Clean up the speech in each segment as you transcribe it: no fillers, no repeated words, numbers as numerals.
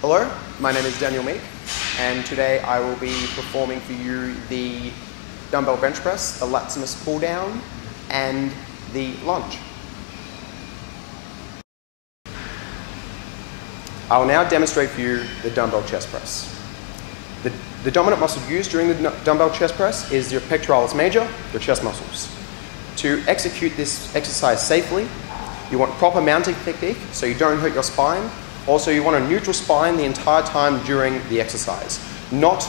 Hello, my name is Meek, and today I will be performing for you the dumbbell bench press, the latissimus pull down, and the lunge. I will now demonstrate for you the dumbbell chest press. The dominant muscle used during the dumbbell chest press is your pectoralis major, your chest muscles. To execute this exercise safely, you want proper mounting technique so you don't hurt your spine. Also, you want a neutral spine the entire time during the exercise, not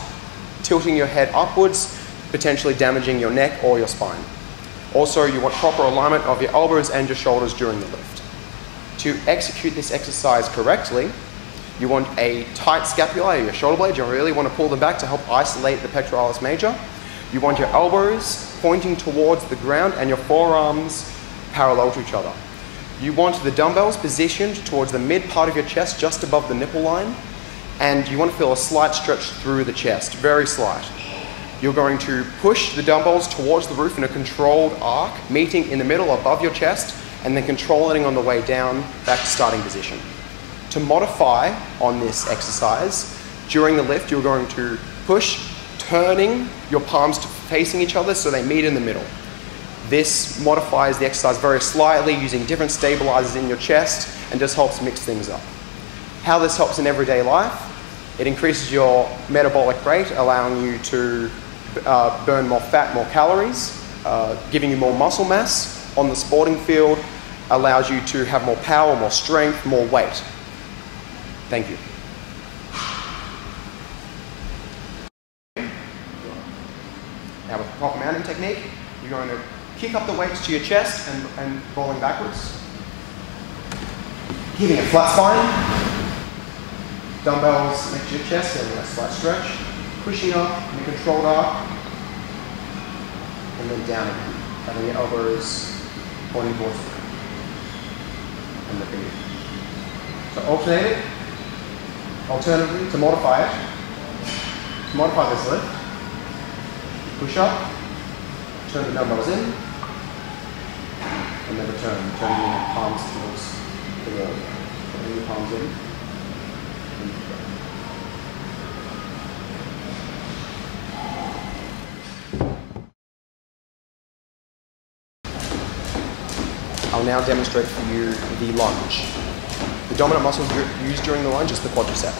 tilting your head upwards, potentially damaging your neck or your spine. Also, you want proper alignment of your elbows and your shoulders during the lift. To execute this exercise correctly, you want a tight scapula, your shoulder blades. You really want to pull them back to help isolate the pectoralis major. You want your elbows pointing towards the ground and your forearms parallel to each other. You want the dumbbells positioned towards the mid part of your chest, just above the nipple line, and you want to feel a slight stretch through the chest, very slight. You're going to push the dumbbells towards the roof in a controlled arc, meeting in the middle above your chest, and then controlling on the way down back to starting position. To modify on this exercise, during the lift, you're going to push, turning your palms to facing each other so they meet in the middle. This modifies the exercise very slightly using different stabilizers in your chest and just helps mix things up. How this helps in everyday life: it increases your metabolic rate, allowing you to burn more fat, more calories, giving you more muscle mass on the sporting field, allows you to have more power, more strength, more weight. Thank you. Now with the proper mounting technique, you're going to kick up the weights to your chest and rolling backwards. Keeping a flat spine. Dumbbells next to your chest, having a slight stretch. Pushing up in a controlled arc. And then down again, having your elbows pointing towards the ground. And lifting it. So alternate it. Alternatively, to modify this lift, push up, turn the dumbbells in, and then return, turning your palms towards the wall. Turning your palms in. I'll now demonstrate for you the lunge. The dominant muscle used during the lunge is the quadricep.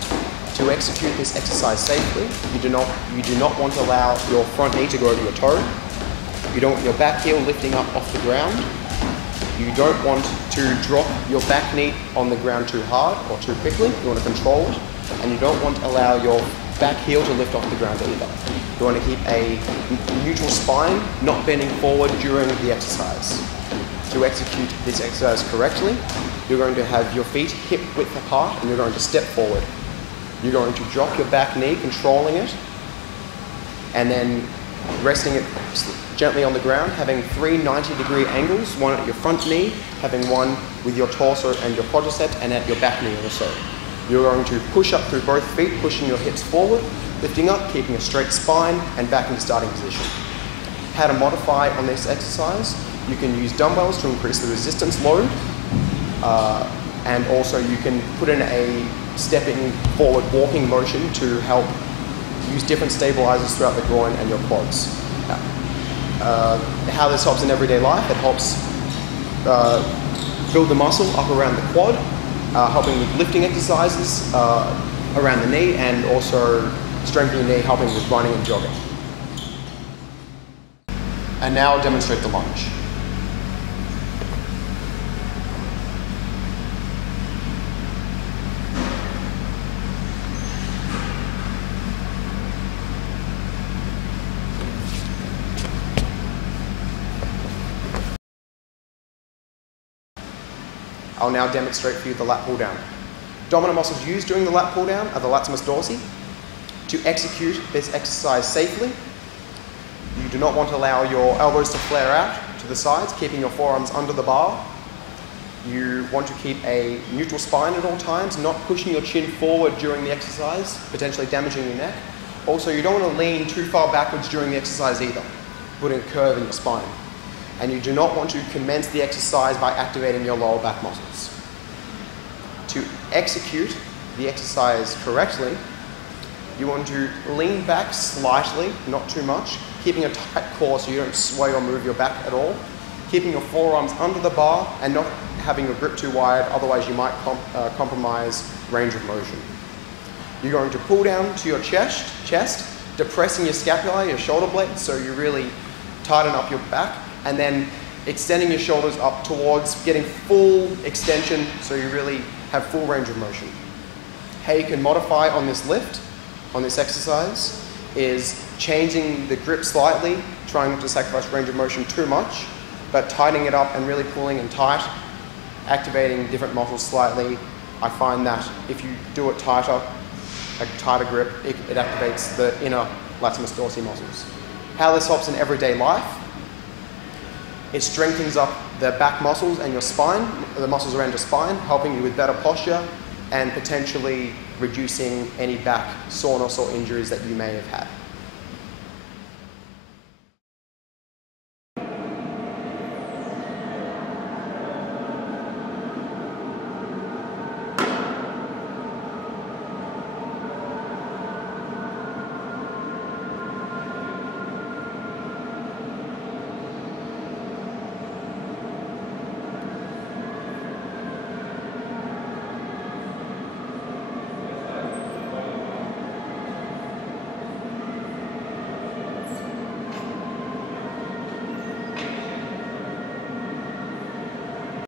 To execute this exercise safely, you do not want to allow your front knee to go over your toe. You don't want your back heel lifting up off the ground. You don't want to drop your back knee on the ground too hard or too quickly. You want to control it. And you don't want to allow your back heel to lift off the ground either. You want to keep a neutral spine, not bending forward during the exercise. To execute this exercise correctly, you're going to have your feet hip width apart and you're going to step forward. You're going to drop your back knee, controlling it, and then resting it gently on the ground, having 3 90-degree angles, one at your front knee, having one with your torso and your quadricep, and at your back knee also. You're going to push up through both feet, pushing your hips forward, lifting up, keeping a straight spine, and back into starting position. How to modify on this exercise: you can use dumbbells to increase the resistance load, and also you can put in a stepping forward walking motion to help use different stabilizers throughout the groin and your quads. How this helps in everyday life: it helps build the muscle up around the quad, helping with lifting exercises around the knee, and also strengthening the knee, helping with running and jogging. And now I'll demonstrate the lunge. I'll now demonstrate for you the lat pull down. Dominant muscles used during the lat pull down are the latissimus dorsi. To execute this exercise safely, you do not want to allow your elbows to flare out to the sides, keeping your forearms under the bar. You want to keep a neutral spine at all times, not pushing your chin forward during the exercise, potentially damaging your neck. Also, you don't want to lean too far backwards during the exercise either, putting a curve in your spine. And you do not want to commence the exercise by activating your lower back muscles. To execute the exercise correctly, you want to lean back slightly, not too much, keeping a tight core so you don't sway or move your back at all, keeping your forearms under the bar and not having your grip too wide, otherwise you might compromise range of motion. You're going to pull down to your chest, depressing your scapula, your shoulder blades, so you really tighten up your back, and then extending your shoulders up towards getting full extension so you really have full range of motion. How you can modify on this lift, on this exercise, is changing the grip slightly, trying not to sacrifice range of motion too much, but tightening it up and really pulling and tight, activating different muscles slightly. I find that if you do it tighter, a tighter grip, it activates the inner latissimus dorsi muscles. How this helps in everyday life: it strengthens up the back muscles and your spine, the muscles around your spine, helping you with better posture and potentially reducing any back soreness or injuries that you may have had.